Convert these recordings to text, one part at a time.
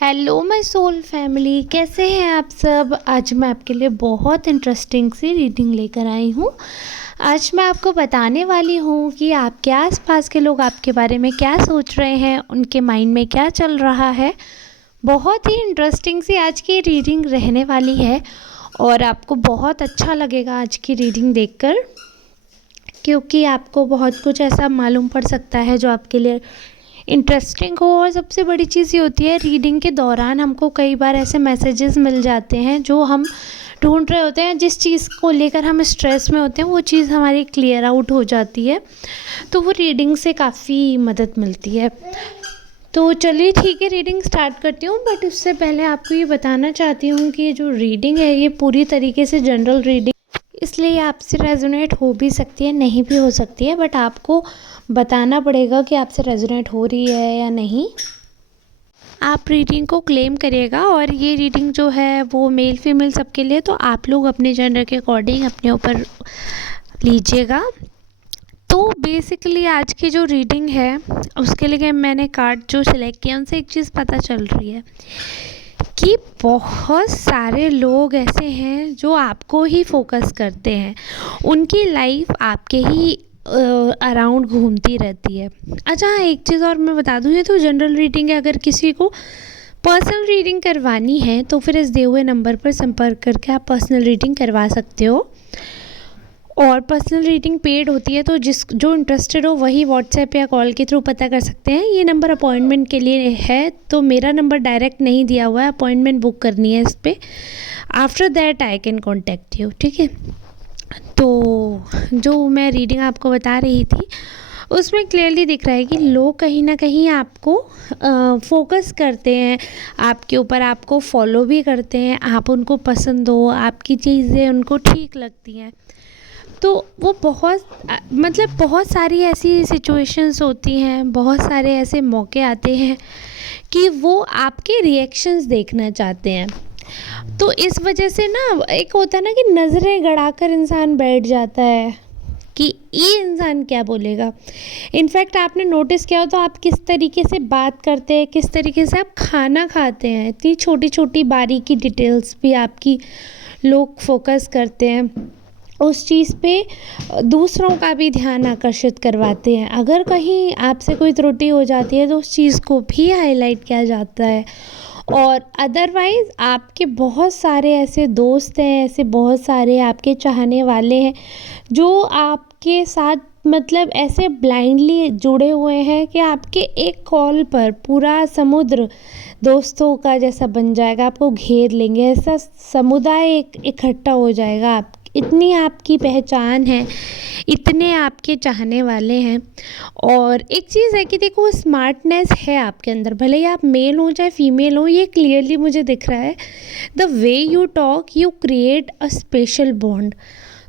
Hello my soul family, कैसे हैं आप सब। आज मैं आपके लिए बहुत इंटरेस्टिंग सी रीडिंग लेकर आई हूँ। आज मैं आपको बताने वाली हूँ कि आपके आसपास के लोग आपके बारे में क्या सोच रहे हैं, उनके माइंड में क्या चल रहा है। बहुत ही इंटरेस्टिंग सी आज की रीडिंग रहने वाली है और आपको बहुत अच्छा लगेगा आज की रीडिंग देखकर, क्योंकि आपको बहुत कुछ ऐसा मालूम पड़ सकता है जो आपके लिए इंटरेस्टिंग हो। और सबसे बड़ी चीज़ ये होती है, रीडिंग के दौरान हमको कई बार ऐसे मैसेजेस मिल जाते हैं जो हम ढूंढ रहे होते हैं। जिस चीज़ को लेकर हम स्ट्रेस में होते हैं वो चीज़ हमारी क्लियर आउट हो जाती है, तो वो रीडिंग से काफ़ी मदद मिलती है। तो चलिए ठीक है, रीडिंग स्टार्ट करती हूँ। बट उससे पहले आपको ये बताना चाहती हूँ कि ये जो रीडिंग है ये पूरी तरीके से जनरल रीडिंग, इसलिए आपसे रेजोनेट हो भी सकती है, नहीं भी हो सकती है। बट आपको बताना पड़ेगा कि आपसे रेजोनेट हो रही है या नहीं। आप रीडिंग को क्लेम करिएगा और ये रीडिंग जो है वो मेल फीमेल सबके लिए, तो आप लोग अपने जेंडर के अकॉर्डिंग अपने ऊपर लीजिएगा। तो बेसिकली आज की जो रीडिंग है उसके लिए मैंने कार्ड जो सिलेक्ट किया उनसे एक चीज़ पता चल रही है कि बहुत सारे लोग ऐसे हैं जो आपको ही फोकस करते हैं। उनकी लाइफ आपके ही अराउंड घूमती रहती है। अच्छा हाँ, एक चीज़ और मैं बता दूँ, ये तो जनरल रीडिंग है। अगर किसी को पर्सनल रीडिंग करवानी है तो फिर इस दिए हुए नंबर पर संपर्क करके आप पर्सनल रीडिंग करवा सकते हो। और पर्सनल रीडिंग पेड होती है, तो जो इंटरेस्टेड हो वही व्हाट्सएप या कॉल के थ्रू पता कर सकते हैं। ये नंबर अपॉइंटमेंट के लिए है, तो मेरा नंबर डायरेक्ट नहीं दिया हुआ है, अपॉइंटमेंट बुक करनी है इस पर। After that I can contact you, ठीक है। तो जो मैं रीडिंग आपको बता रही थी उसमें क्लियरली दिख रहा है कि लोग कहीं ना कहीं आपको फोकस करते हैं, आपके ऊपर आपको फॉलो भी करते हैं। आप उनको पसंद हो, आपकी चीज़ें उनको ठीक लगती हैं, तो वो बहुत सारी ऐसी सिचुएशंस होती हैं, बहुत सारे ऐसे मौके आते हैं कि वो आपके रिएक्शंस देखना चाहते हैं। तो इस वजह से ना एक होता है ना कि नज़रें गड़ाकर इंसान बैठ जाता है कि ये इंसान क्या बोलेगा। इनफैक्ट आपने नोटिस किया हो तो आप किस तरीके से बात करते हैं, किस तरीके से आप खाना खाते हैं, इतनी छोटी छोटी बारीकी डिटेल्स भी आपकी लोग फोकस करते हैं। उस चीज़ पे दूसरों का भी ध्यान आकर्षित करवाते हैं। अगर कहीं आपसे कोई त्रुटि हो जाती है तो उस चीज़ को भी हाईलाइट किया जाता है। और अदरवाइज़ आपके बहुत सारे ऐसे दोस्त हैं, ऐसे बहुत सारे आपके चाहने वाले हैं जो आपके साथ ऐसे ब्लाइंडली जुड़े हुए हैं कि आपके एक कॉल पर पूरा समुद्र दोस्तों का जैसा बन जाएगा, आपको घेर लेंगे। ऐसा समुदाय इकट्ठा हो जाएगा। आप इतनी आपकी पहचान है, इतने आपके चाहने वाले हैं। और एक चीज़ है कि देखो, स्मार्टनेस है आपके अंदर, भले ही आप मेल हो चाहे फीमेल हो, ये क्लियरली मुझे दिख रहा है। The way you talk you create a special bond.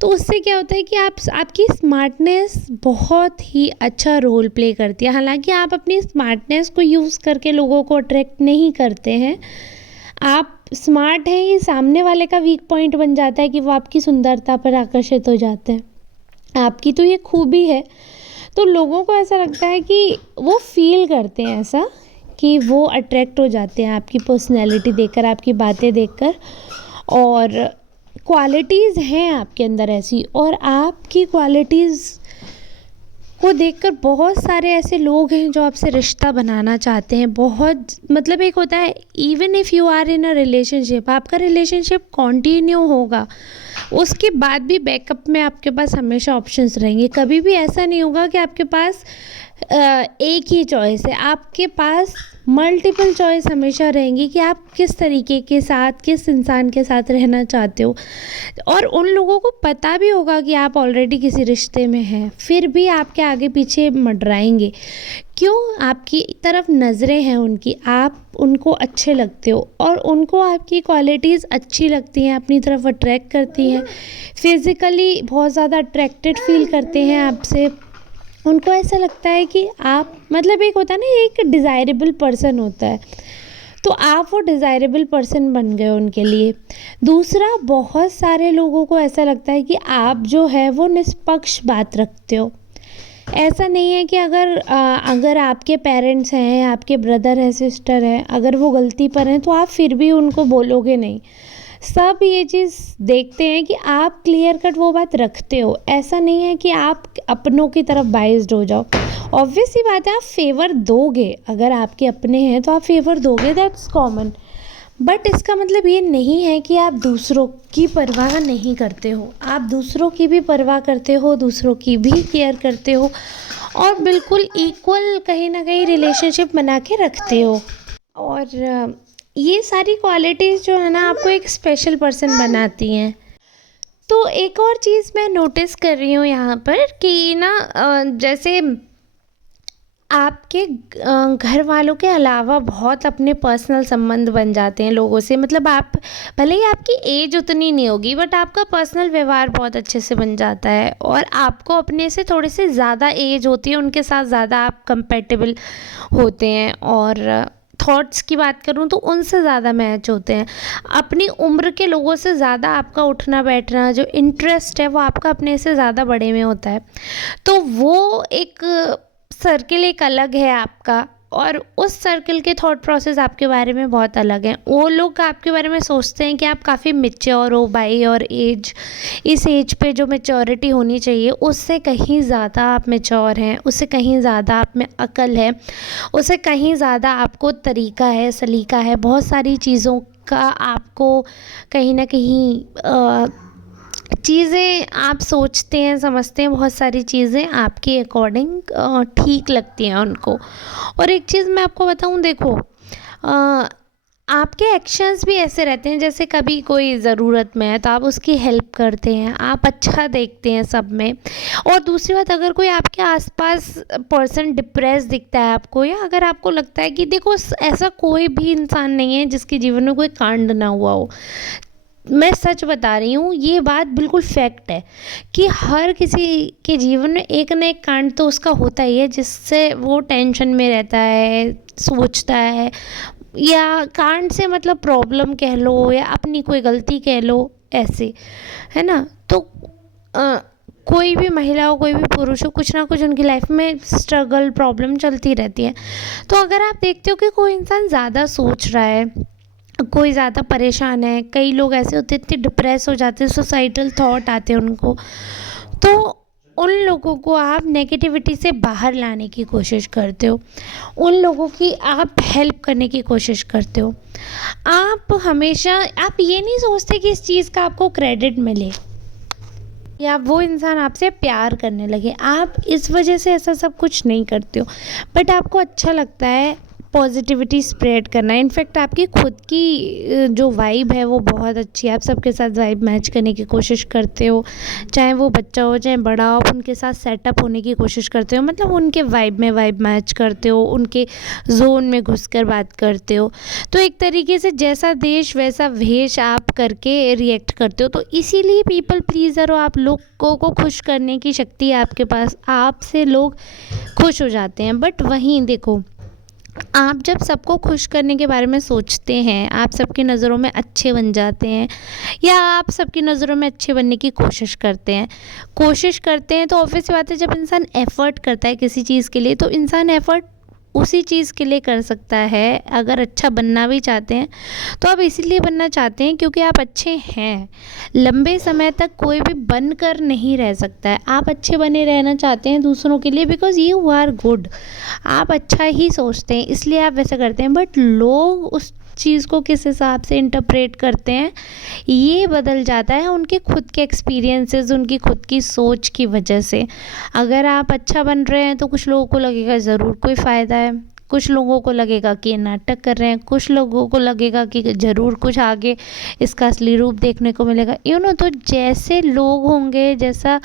तो उससे क्या होता है कि आपकी स्मार्टनेस बहुत ही अच्छा रोल प्ले करती है। हालांकि आप अपनी स्मार्टनेस को यूज़ करके लोगों को अट्रैक्ट नहीं करते हैं। आप स्मार्ट हैं, ये सामने वाले का वीक पॉइंट बन जाता है कि वो आपकी सुंदरता पर आकर्षित हो जाते हैं। आपकी तो ये खूबी है, तो लोगों को ऐसा लगता है कि वो फील करते हैं ऐसा कि वो अट्रैक्ट हो जाते हैं आपकी पर्सनैलिटी देखकर, आपकी बातें देखकर। और क्वालिटीज़ हैं आपके अंदर ऐसी, और आपकी क्वालिटीज़ को देखकर बहुत सारे ऐसे लोग हैं जो आपसे रिश्ता बनाना चाहते हैं। एक होता है, even if you are in a relationship, आपका रिलेशनशिप कंटिन्यू होगा, उसके बाद भी बैकअप में आपके पास हमेशा ऑप्शंस रहेंगे। कभी भी ऐसा नहीं होगा कि आपके पास एक ही चॉइस है, आपके पास मल्टीपल चॉइस हमेशा रहेंगी कि आप किस तरीके के साथ, किस इंसान के साथ रहना चाहते हो। और उन लोगों को पता भी होगा कि आप ऑलरेडी किसी रिश्ते में हैं, फिर भी आपके आगे पीछे मंडराएंगे। क्यों? आपकी तरफ नज़रें हैं उनकी, आप उनको अच्छे लगते हो और उनको आपकी क्वालिटीज़ अच्छी लगती हैं, अपनी तरफ अट्रैक्ट करती हैं, फिज़िकली बहुत ज़्यादा अट्रैक्टेड फील करते हैं आपसे। उनको ऐसा लगता है कि आप एक होता है ना, एक डिज़ायरेबल पर्सन होता है, तो आप वो डिज़ायरेबल पर्सन बन गए उनके लिए। दूसरा, बहुत सारे लोगों को ऐसा लगता है कि आप जो है वो निष्पक्ष बात रखते हो, ऐसा नहीं है कि अगर आपके पेरेंट्स हैं, आपके ब्रदर है, सिस्टर है, अगर वो गलती पर हैं तो आप फिर भी उनको बोलोगे नहीं। सब ये चीज़ देखते हैं कि आप क्लियर कट वो बात रखते हो। ऐसा नहीं है कि आप अपनों की तरफ बाइस्ड हो जाओ। ऑब्वियस सी बात है, आप फेवर दोगे, अगर आपके अपने हैं तो आप फेवर दोगे, दैट्स कॉमन। बट इसका मतलब ये नहीं है कि आप दूसरों की परवाह नहीं करते हो। आप दूसरों की भी परवाह करते हो, दूसरों की भी केयर करते हो, और बिल्कुल इक्वल कहीं ना कहीं रिलेशनशिप बना के रखते हो। और ये सारी क्वालिटीज़ जो है ना, आपको एक स्पेशल पर्सन बनाती हैं। तो एक और चीज़ मैं नोटिस कर रही हूँ यहाँ पर कि ना, जैसे आपके घर वालों के अलावा बहुत अपने पर्सनल संबंध बन जाते हैं लोगों से। मतलब आप, भले ही आपकी एज उतनी नहीं होगी, बट आपका पर्सनल व्यवहार बहुत अच्छे से बन जाता है, और आपको अपने से थोड़ी सी ज़्यादा एज होती है, उनके साथ ज़्यादा आप कंपेटेबल होते हैं। और थॉट्स की बात करूं तो उनसे ज़्यादा मैच होते हैं। अपनी उम्र के लोगों से ज़्यादा आपका उठना बैठना, जो इंटरेस्ट है, वो आपका अपने से ज़्यादा बड़े में होता है। तो वो एक सर्किल एक अलग है आपका, और उस सर्किल के थॉट प्रोसेस आपके बारे में बहुत अलग हैं। वो लोग आपके बारे में सोचते हैं कि आप काफ़ी मैच्योर हो भाई, और इस एज पे जो मैच्योरिटी होनी चाहिए उससे कहीं ज़्यादा आप मैच्योर हैं, उससे कहीं ज़्यादा आप में अकल है, उससे कहीं ज़्यादा आपको तरीका है, सलीका है, बहुत सारी चीज़ों का आपको कहीं ना कहीं चीज़ें आप सोचते हैं, समझते हैं, बहुत सारी चीज़ें आपके अकॉर्डिंग ठीक लगती हैं उनको। और एक चीज़ मैं आपको बताऊं, देखो, आपके एक्शंस भी ऐसे रहते हैं, जैसे कभी कोई ज़रूरत में है तो आप उसकी हेल्प करते हैं, आप अच्छा देखते हैं सब में। और दूसरी बात, अगर कोई आपके आसपास पर्सन डिप्रेस दिखता है आपको, या अगर आपको लगता है कि देखो, ऐसा कोई भी इंसान नहीं है जिसके जीवन में कोई कांड ना हुआ हो। मैं सच बता रही हूँ, ये बात बिल्कुल फैक्ट है कि हर किसी के जीवन में एक न एक कांड तो उसका होता ही है, जिससे वो टेंशन में रहता है, सोचता है, या कांड से मतलब प्रॉब्लम कह लो, या अपनी कोई गलती कह लो, ऐसे, है ना। तो अ, कोई भी महिला हो, कोई भी पुरुष हो, कुछ ना कुछ उनकी लाइफ में स्ट्रगल, प्रॉब्लम चलती रहती है। तो अगर आप देखते हो कि कोई इंसान ज़्यादा सोच रहा है, कोई ज़्यादा परेशान है, कई लोग ऐसे होते हैं इतने डिप्रेस हो जाते हैं, सुसाइडल थॉट आते हैं उनको, तो उन लोगों को आप नेगेटिविटी से बाहर लाने की कोशिश करते हो, उन लोगों की आप हेल्प करने की कोशिश करते हो। आप हमेशा, आप ये नहीं सोचते कि इस चीज़ का आपको क्रेडिट मिले, या वो इंसान आपसे प्यार करने लगे। आप इस वजह से ऐसा सब कुछ नहीं करते हो, बट आपको अच्छा लगता है पॉजिटिविटी स्प्रेड करना। इनफैक्ट आपकी खुद की जो वाइब है वो बहुत अच्छी है, आप सबके साथ वाइब मैच करने की कोशिश करते हो, चाहे वो बच्चा हो चाहे बड़ा हो, आप उनके साथ सेटअप होने की कोशिश करते हो, मतलब उनके वाइब में वाइब मैच करते हो, उनके जोन में घुसकर बात करते हो। तो एक तरीके से जैसा देश वैसा भेष आप करके रिएक्ट करते हो। तो इसीलिए पीपल प्लीज़र हो, आप लोगों को खुश करने की शक्ति है आपके पास, आपसे लोग खुश हो जाते हैं। बट वहीं देखो, आप जब सबको खुश करने के बारे में सोचते हैं, आप सबकी नज़रों में अच्छे बन जाते हैं, या आप सबकी नज़रों में अच्छे बनने की कोशिश करते हैं, तो ऑब्वियस बात है, जब इंसान एफ़र्ट करता है किसी चीज़ के लिए, तो इंसान एफ़र्ट उसी चीज़ के लिए कर सकता है। अगर अच्छा बनना भी चाहते हैं तो आप इसीलिए बनना चाहते हैं क्योंकि आप अच्छे हैं। लंबे समय तक कोई भी बन कर नहीं रह सकता है, आप अच्छे बने रहना चाहते हैं दूसरों के लिए, बिकॉज़ यू आर गुड। आप अच्छा ही सोचते हैं, इसलिए आप वैसा करते हैं। बट लोग उस चीज़ को किस हिसाब से इंटरप्रेट करते हैं, ये बदल जाता है उनके खुद के एक्सपीरियंसेस, उनकी खुद की सोच की वजह से। अगर आप अच्छा बन रहे हैं तो कुछ लोगों को लगेगा ज़रूर कोई फ़ायदा है, कुछ लोगों को लगेगा कि ये नाटक कर रहे हैं, कुछ लोगों को लगेगा कि ज़रूर कुछ आगे इसका असली रूप देखने को मिलेगा, तो जैसे लोग होंगे, जैसा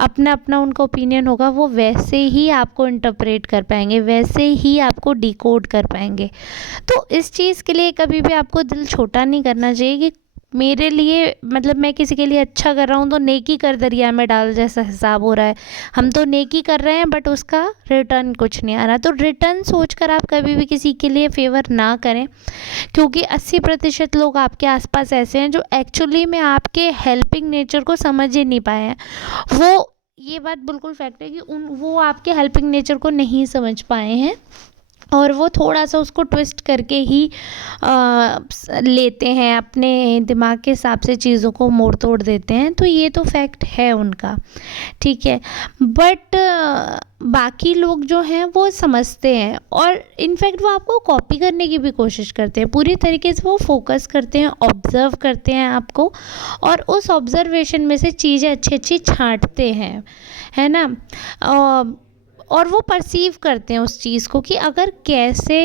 अपना अपना उनका ओपिनियन होगा, वो वैसे ही आपको इंटरप्रेट कर पाएंगे, वैसे ही आपको डिकोड कर पाएंगे। तो इस चीज़ के लिए कभी भी आपको दिल छोटा नहीं करना चाहिए कि मेरे लिए, मतलब मैं किसी के लिए अच्छा कर रहा हूँ तो नेकी कर दरिया में डाल जैसा हिसाब हो रहा है। हम तो नेकी कर रहे हैं बट उसका रिटर्न कुछ नहीं आ रहा। तो रिटर्न सोचकर आप कभी भी किसी के लिए फेवर ना करें, क्योंकि 80% लोग आपके आसपास ऐसे हैं जो एक्चुअली में आपके हेल्पिंग नेचर को समझ ही नहीं पाए हैं। वो ये बात बिल्कुल फैक्ट है कि वो आपके हेल्पिंग नेचर को नहीं समझ पाए हैं और वो थोड़ा-सा उसको ट्विस्ट करके ही लेते हैं, अपने दिमाग के हिसाब से चीज़ों को मोड़-तोड़ देते हैं, तो ये तो फैक्ट है उनका, ठीक है। बट बाकी लोग जो हैं वो समझते हैं और इनफैक्ट वो आपको कॉपी करने की भी कोशिश करते हैं। पूरी तरीके से वो फ़ोकस करते हैं, ऑब्ज़र्व करते हैं आपको और उस ऑब्ज़र्वेशन में से चीज़ें अच्छी-अच्छी छाँटते हैं, है ना? और वो परसीव करते हैं उस चीज़ को कि अगर कैसे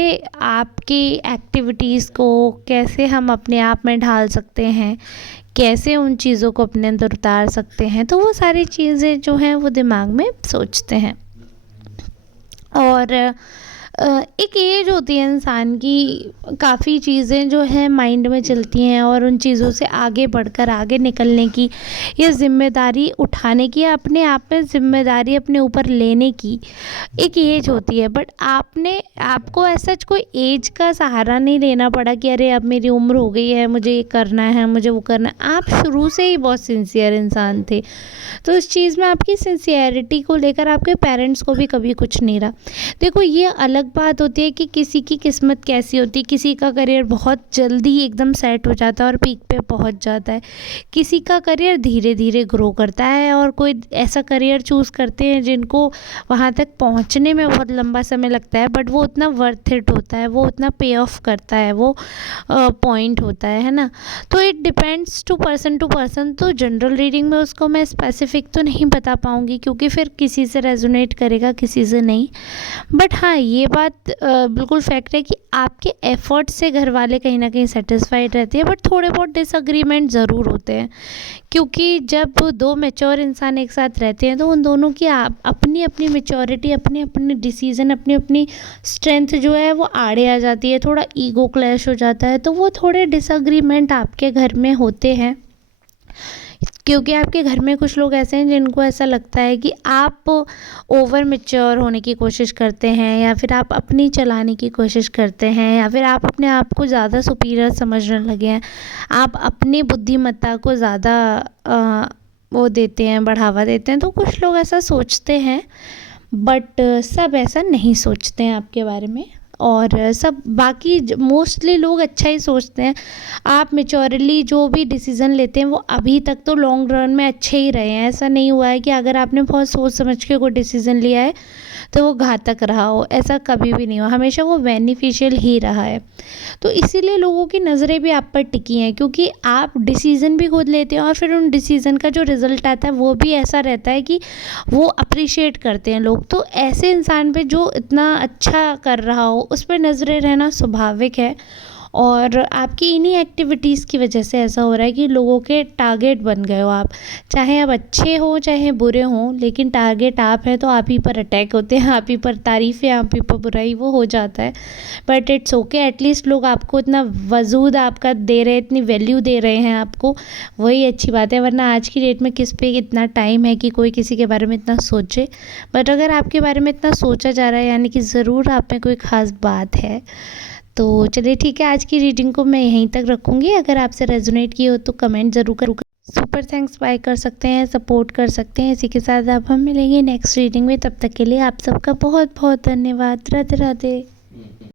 आपकी एक्टिविटीज़ को कैसे हम अपने आप में ढाल सकते हैं, कैसे उन चीज़ों को अपने अंदर उतार सकते हैं, तो वो सारी चीज़ें जो हैं वो दिमाग में सोचते हैं। और एक एज होती है इंसान की, काफ़ी चीज़ें जो हैं माइंड में चलती हैं और उन चीज़ों से आगे बढ़कर आगे निकलने की या ज़िम्मेदारी उठाने की या अपने आप में ज़िम्मेदारी अपने ऊपर लेने की एक एज होती है। बट आपको ऐसा कोई एज का सहारा नहीं लेना पड़ा कि अरे अब मेरी उम्र हो गई है, मुझे ये करना है, मुझे वो करना है। आप शुरू से ही बहुत सिंसियर इंसान थे, तो इस चीज़ में आपकी सिंसियरिटी को लेकर आपके पेरेंट्स को भी कभी कुछ नहीं रहा। देखो, ये अलग बात होती है कि किसी की किस्मत कैसी होती है, किसी का करियर बहुत जल्दी एकदम सेट हो जाता है और पीक पे पहुंच जाता है, किसी का करियर धीरे धीरे ग्रो करता है और कोई ऐसा करियर चूज़ करते हैं जिनको वहाँ तक पहुँचने में बहुत लंबा समय लगता है, बट वो उतना वर्थ इट होता है, वो उतना पे ऑफ करता है, वो पॉइंट होता है ना। तो इट डिपेंड्स टू पर्सन। तो जनरल रीडिंग में उसको मैं स्पेसिफिक तो नहीं बता पाऊँगी क्योंकि फिर किसी से रेजोनेट करेगा, किसी से नहीं। बट हाँ, ये बात बिल्कुल फैक्ट है कि आपके एफर्ट से घर वाले कहीं ना कहीं सेटिस्फाइड रहते हैं, बट थोड़े बहुत डिसएग्रीमेंट ज़रूर होते हैं क्योंकि जब दो मैच्योर इंसान एक साथ रहते हैं तो उन दोनों की अपनी अपनी मैच्योरिटी, अपनी अपनी डिसीज़न, अपनी अपनी स्ट्रेंथ जो है वो आड़े आ जाती है, थोड़ा ईगो क्लैश हो जाता है, तो वो थोड़े डिसएग्रीमेंट आपके घर में होते हैं क्योंकि आपके घर में कुछ लोग ऐसे हैं जिनको ऐसा लगता है कि आप ओवर मैच्योर होने की कोशिश करते हैं या फिर आप अपनी चलाने की कोशिश करते हैं या फिर आप अपने आप को ज़्यादा सुपीरियर समझने लगे हैं, आप अपनी बुद्धिमत्ता को ज़्यादा वो देते हैं, बढ़ावा देते हैं। तो कुछ लोग ऐसा सोचते हैं, बट सब ऐसा नहीं सोचते हैं आपके बारे में और सब बाकी मोस्टली लोग अच्छा ही सोचते हैं। आप मैच्योरली जो भी डिसीज़न लेते हैं वो अभी तक तो लॉन्ग रन में अच्छे ही रहे हैं। ऐसा नहीं हुआ है कि अगर आपने बहुत सोच समझ के कोई डिसीज़न लिया है तो वो घातक रहा हो, ऐसा कभी भी नहीं हुआ, हमेशा वो बेनिफिशियल ही रहा है। तो इसीलिए लोगों की नज़रें भी आप पर टिकी हैं क्योंकि आप डिसीज़न भी खुद लेते हैं और फिर उन डिसीज़न का जो रिज़ल्ट आता है वो भी ऐसा रहता है कि वो अप्रिशिएट करते हैं लोग। तो ऐसे इंसान पे जो इतना अच्छा कर रहा हो उस पर नज़रें रहना स्वाभाविक है और आपकी इन्हीं एक्टिविटीज़ की वजह से ऐसा हो रहा है कि लोगों के टारगेट बन गए हो आप। चाहे आप अच्छे हो चाहे बुरे हों, लेकिन टारगेट आप हैं तो आप ही पर अटैक होते हैं, आप ही पर तारीफ़ें, आप ही पर बुराई, वो हो जाता है। बट इट्स ओके, एटलीस्ट लोग आपको इतना वजूद आपका दे रहे हैं, इतनी वैल्यू दे रहे हैं आपको, वही अच्छी बात है। वरना आज की डेट में किस पे इतना टाइम है कि कोई किसी के बारे में इतना सोचे। बट अगर आपके बारे में इतना सोचा जा रहा है यानी कि ज़रूर आप में कोई ख़ास बात है। तो चलिए ठीक है, आज की रीडिंग को मैं यहीं तक रखूँगी। अगर आपसे रेजोनेट की हो तो कमेंट ज़रूर करूँ, सुपर थैंक्स बाय कर सकते हैं, सपोर्ट कर सकते हैं। इसी के साथ अब हम मिलेंगे नेक्स्ट रीडिंग में, तब तक के लिए आप सबका बहुत बहुत धन्यवाद। राधे राधे।